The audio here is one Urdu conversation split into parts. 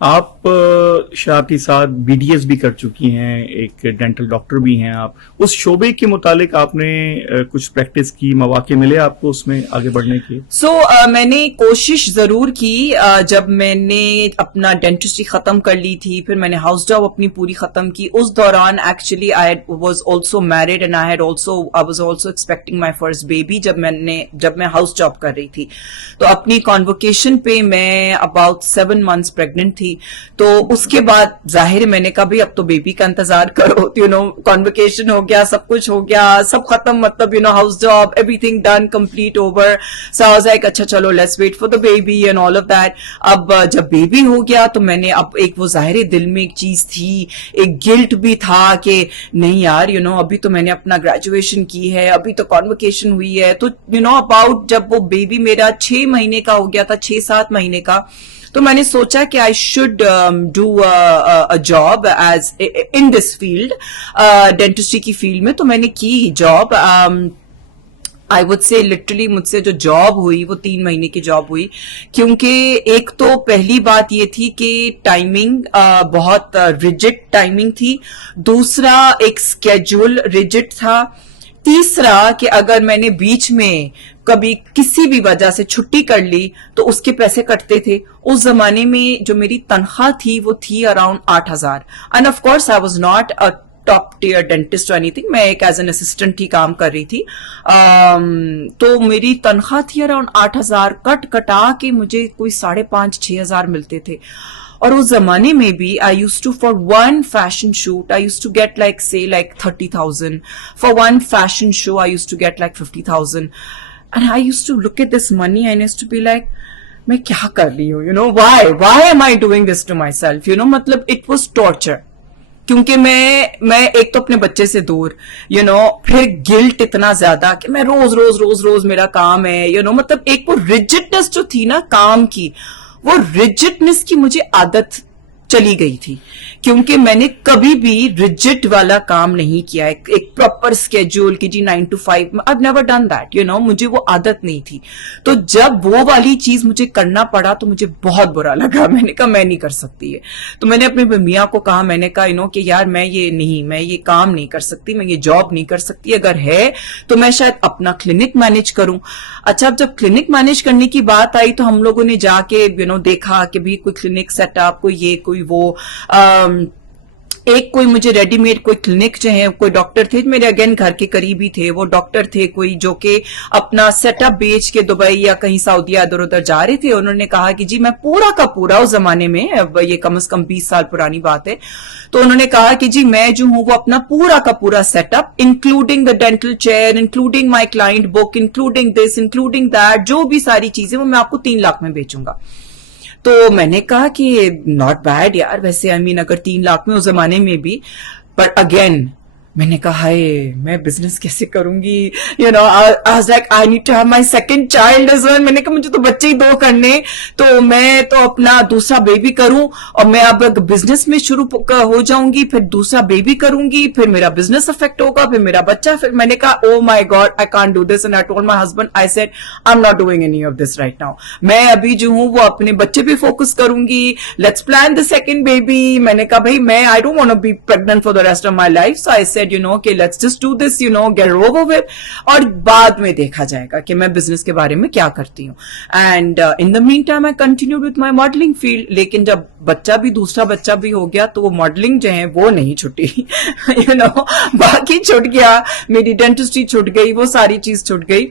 آپ شاہ کے ساتھ BDS بھی کر چکی ہیں, ایک ڈینٹل ڈاکٹر بھی ہیں آپ. اس شعبے کے متعلق آپ نے کچھ پریکٹس کی, مواقع ملے آپ کو اس میں آگے بڑھنے کے؟ میں نے کوشش ضرور کی. جب میں نے اپنا ڈینٹسٹری ختم کر لی تھی, پھر میں نے ہاؤس جاب اپنی پوری ختم کی, اس دوران actually I was also married and I was also expecting my first baby. جب میں ہاؤس جاب کر رہی تھی تو اپنی کانوکیشن پہ میں اباؤٹ 7 months پریگننٹ تھی. تو اس کے بعد ظاہر میں نے کہا بھائی اب تو بیبی کا انتظار کرو, کانوکیشن ہو گیا, سب کچھ ہو گیا, سب ختم, مطلب house job everything done, complete over. So I was like اچھا چلو let's wait for the baby and all of that. اب جب بیبی ہو گیا تو میں نے اب ایک وہ ظاہر دل میں ایک چیز تھی, ایک گلٹ بھی تھا کہ نہیں یار ابھی تو میں نے اپنا گریجویشن کی ہے, ابھی تو کانوکیشن ہوئی ہے. تو اباؤٹ جب وہ بیبی میرا 6 مہینے کا ہو گیا تھا, 6-7 مہینے کا, تو میں نے سوچا کہ I should do job as in this field, dentistry کی فیلڈ میں. تو میں نے کی job. I would say literally مجھ سے جو جاب ہوئی وہ 3 مہینے کی جاب ہوئی, کیونکہ ایک تو پہلی بات یہ تھی کہ ٹائمنگ بہت ریجڈ ٹائمنگ تھی, دوسرا ایک اسکیجول ریجڈ تھا, تیسرا کہ اگر میں نے بیچ میں کبھی کسی بھی وجہ سے چھٹی کر لی تو اس کے پیسے کٹتے تھے. اس زمانے میں جو میری تنخواہ تھی وہ تھی around 8,000. And of course I was not top tier dentist anything, میں ایک ایز این اسسٹنٹ ہی کام کر رہی تھی. تو میری تنخواہ تھی اراؤنڈ 8,000, کٹا کے مجھے کوئی 5,500-6,000 ملتے تھے. اور اس زمانے میں بھی I used to, for one fashion shoot, I used to get like say like 30,000. For one fashion show, I used to get like 50,000. And I used to look at this money and I used to be like, میں کیا کر رہی ہوں, why am I doing this to myself, مطلب it was torture. کیونکہ میں ایک تو اپنے بچے سے دور, پھر گلٹ اتنا زیادہ کہ میں روز میرا کام ہے, مطلب ایک وہ ریجڈنس جو تھی نا کام کی, وہ ریجڈنس کی مجھے عادت چلی گئی تھی, کیونکہ میں نے کبھی بھی ریجڈ والا کام نہیں کیا, ایک پراپر اسکیجول کی جی 9 to 5, I've never done that, مجھے وہ عادت نہیں تھی. تو جب وہ والی چیز مجھے کرنا پڑا تو مجھے بہت برا لگا, میں نے کہا میں نہیں کر سکتی ہے. تو میں نے اپنے میاں کو کہا, میں نے کہا کہ یار میں یہ کام نہیں کر سکتی, میں یہ جاب نہیں کر سکتی, اگر ہے تو میں شاید اپنا کلینک مینج کروں. اچھا, اب جب کلینک مینج کرنے کی بات آئی تو ہم لوگوں نے جا کے دیکھا کہ بھی کوئی کلینک سیٹ اپ, کوئی یہ کوئی وہ, ایک کوئی مجھے ریڈی میڈ کوئی کلینک جو ہے, کوئی ڈاکٹر تھے میرے اگین گھر کے قریب ہی تھے, وہ ڈاکٹر تھے کوئی جو کہ اپنا سیٹ اپ بیچ کے دبئی یا کہیں سعودیہ ادھر ادھر جا رہے تھے. انہوں نے کہا کہ جی میں پورا کا پورا, اس زمانے میں یہ کم از کم 20 سال پرانی بات ہے, تو انہوں نے کہا کہ جی میں جو ہوں وہ اپنا پورا کا پورا set up including the dental chair, including my client book, including this, including that, جو بھی ساری چیزیں وہ میں آپ کو 3 لاکھ میں بیچوں گا. تو میں نے کہا کہ ناٹ بیڈ یار, ویسے اگر 3 لاکھ میں اس زمانے میں بھی, پر اگین میں نے کہا ہائے میں بزنس کیسے کروں گی, I was like I need to have my second child as well. میں نے کہا مجھے تو بچے ہی 2 کرنے, تو میں تو اپنا دوسرا بیبی کروں, اور میں اب بزنس میں شروع ہو جاؤں گی, پھر دوسرا بیبی کروں گی, پھر میرا بزنس افیکٹ ہوگا, پھر میرا بچہ. پھر میں نے کہا oh my god I can't do this, and I told my husband, I said I'm not doing any of this right now. میں ابھی جو ہوں وہ اپنے بچے پہ فوکس کروں گی, let's plan the second baby. میں نے کہا بھائی میں I don't want to be pregnant for the rest of my life, so I said کہ let's just do this, get over with, اور بعد میں دیکھا جائے گا کہ میں بزنس کے بارے میں کیا کرتی ہوں. And in the meantime I continued with my modeling field. لیکن جب دوسرا بچہ بھی ہو گیا تو وہ ماڈلنگ جو ہے وہ نہیں چھٹی, باقی چھٹ گیا, میری ڈینٹسٹری چھٹ گئی, وہ ساری چیز چھٹ گئی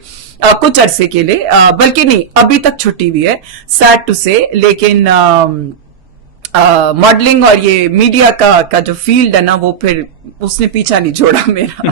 کچھ عرصے کے لیے, بلکہ نہیں ابھی تک چھٹی ہوئی ہے, سیڈ ٹو سے. لیکن ماڈلنگ اور یہ میڈیا کا جو فیلڈ ہے نا, وہ پھر اس نے پیچھا نہیں چھوڑا میرا.